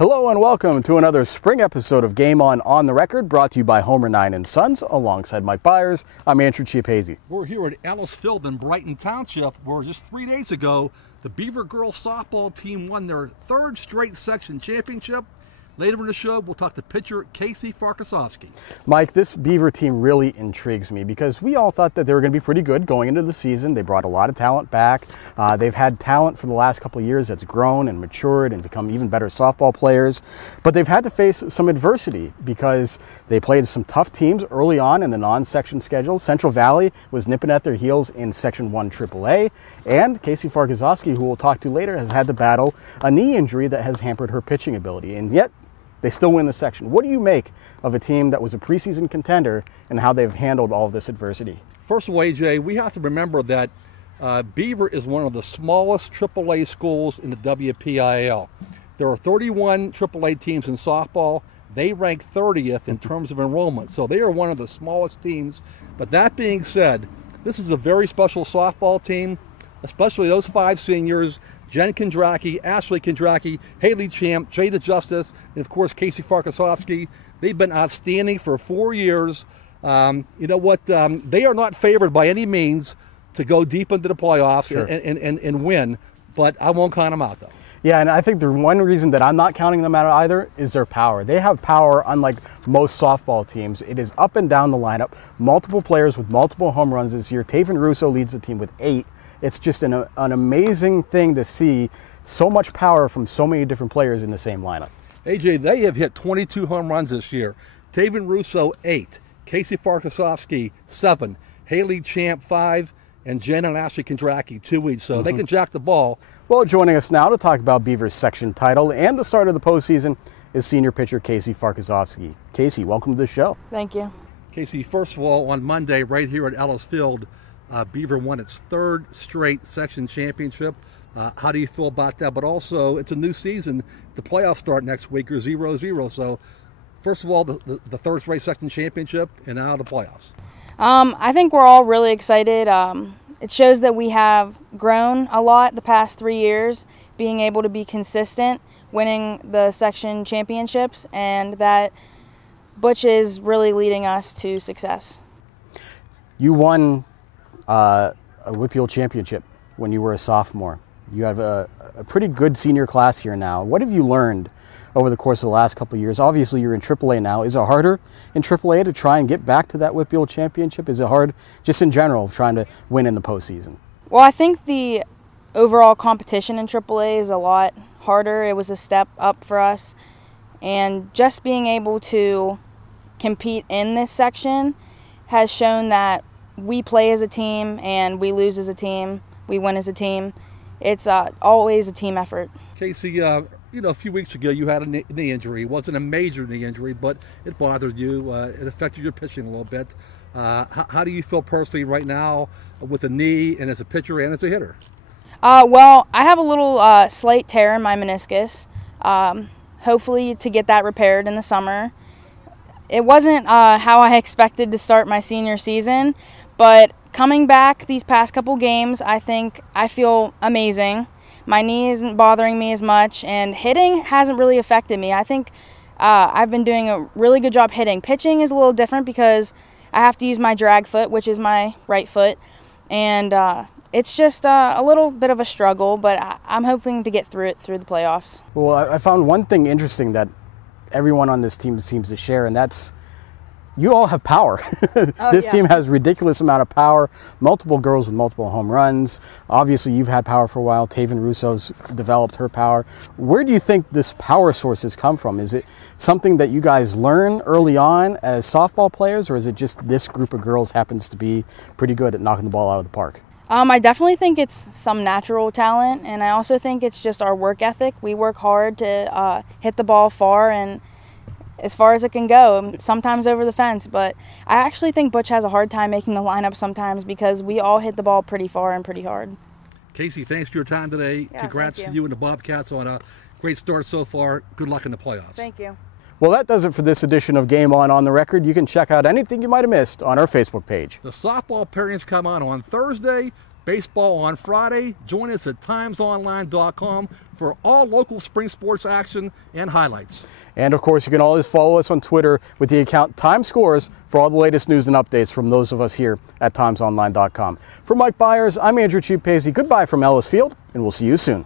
Hello and welcome to another spring episode of Game On the Record, brought to you by Homer 9 & Sons, alongside Mike Bires. I'm Andrew Chiappazzi. We're here at Ellis Field in Brighton Township, where just 3 days ago, the Beaver girls softball team won their third straight section championship. Later in the show, we'll talk to pitcher Casey Farkasovsky. Mike, this Beaver team really intrigues me because we all thought that they were going to be pretty good going into the season. They brought a lot of talent back. They've had talent for the last couple of years that's grown and matured and become even better softball players. But they've had to face some adversity because they played some tough teams early on in the non-section schedule. Central Valley was nipping at their heels in Section 1 AAA. And Casey Farkasovsky, who we'll talk to later, has had to battle a knee injury that has hampered her pitching ability. And yet, they still win the section. What do you make of a team that was a preseason contender and how they've handled all of this adversity? First of all, AJ, we have to remember that Beaver is one of the smallest AAA schools in the WPIAL. There are 31 AAA teams in softball. They rank 30th in terms of enrollment, so they are one of the smallest teams. But that being said, this is a very special softball team, especially those 5 seniors: Jen Kondracki, Ashley Kondracki, Haley Champ, Jada Justice, and of course Casey Farkasovsky. They've been outstanding for 4 years. You know what? They are not favored by any means to go deep into the playoffs. Sure. and win, but I won't count them out, though. Yeah, and I think the one reason that I'm not counting them out either is their power. They have power unlike most softball teams. It is up and down the lineup. Multiple players with multiple home runs this year. Taven Russo leads the team with 8. It's just an amazing thing to see so much power from so many different players in the same lineup. AJ, they have hit 22 home runs this year. Taven Russo, 8. Casey Farkasovsky, 7. Haley Champ, 5. And Jen and Ashley Kondracki, 2 each. So they can jack the ball. Well, joining us now to talk about Beaver's section title and the start of the postseason is senior pitcher Casey Farkasovsky. Casey, welcome to the show. Thank you. Casey, first of all, on Monday, right here at Ellis Field, Beaver won its 3rd straight section championship. How do you feel about that? But also, it's a new season. The playoffs start next week. You're 0-0. So, first of all, the 3rd straight section championship, and now the playoffs. I think we're all really excited. It shows that we have grown a lot the past 3 years, being able to be consistent, winning the section championships, and that Butch is really leading us to success. You won a WPIAL championship when you were a sophomore. You have a pretty good senior class here now. What have you learned over the course of the last couple of years? Obviously, you're in AAA now. Is it harder in AAA to try and get back to that WPIAL championship? Is it hard just in general trying to win in the postseason? Well, I think the overall competition in AAA is a lot harder. It was a step up for us. And just being able to compete in this section has shown that we play as a team and we lose as a team, we win as a team. It's always a team effort. Casey, you know, a few weeks ago you had a knee injury. It wasn't a major knee injury, but it bothered you. It affected your pitching a little bit. How do you feel personally right now with the knee and as a pitcher and as a hitter? Well, I have a little slight tear in my meniscus. Hopefully to get that repaired in the summer. It wasn't how I expected to start my senior season, but coming back these past couple games, I think I feel amazing. My knee isn't bothering me as much, and hitting hasn't really affected me. I think I've been doing a really good job hitting. Pitching is a little different because I have to use my drag foot, which is my right foot, and it's just a little bit of a struggle, but I'm hoping to get through it through the playoffs. Well, I found one thing interesting that everyone on this team seems to share, and that's you all have power. This team has a ridiculous amount of power, multiple girls with multiple home runs. Obviously, you've had power for a while. Taven Russo's developed her power. Where do you think this power sources come from? Is it something that you guys learn early on as softball players, or is it just this group of girls happens to be pretty good at knocking the ball out of the park? I definitely think it's some natural talent, and I also think it's just our work ethic. We work hard to hit the ball far and as far as it can go, sometimes over the fence. But I actually think Butch has a hard time making the lineup sometimes because we all hit the ball pretty far and pretty hard. Casey, thanks for your time today. Yeah, congrats to you and the Bobcats on a great start so far. Good luck in the playoffs. Thank you. Well, that does it for this edition of Game On the Record. You can check out anything you might have missed on our Facebook page. The softball pairings come on Thursday, baseball on Friday. Join us at timesonline.com for all local spring sports action and highlights. And of course, you can always follow us on Twitter with the account Time Scores for all the latest news and updates from those of us here at timesonline.com. For Mike Bires, I'm Andrew Chiappazzi. Goodbye from Ellis Field, and we'll see you soon.